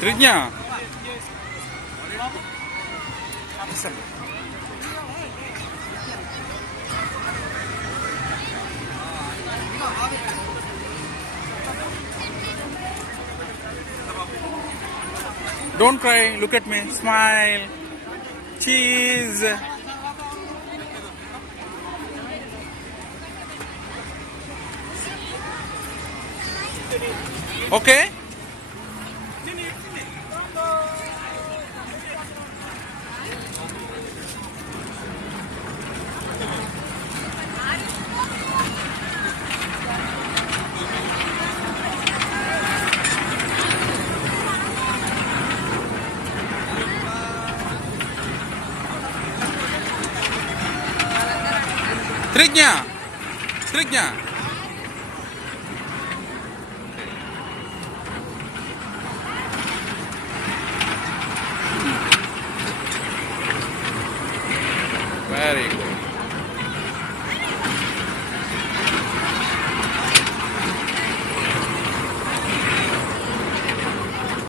3 дня. Don't cry, look at me, smile, cheese. Okay? Три дня. 3 дня. Very good.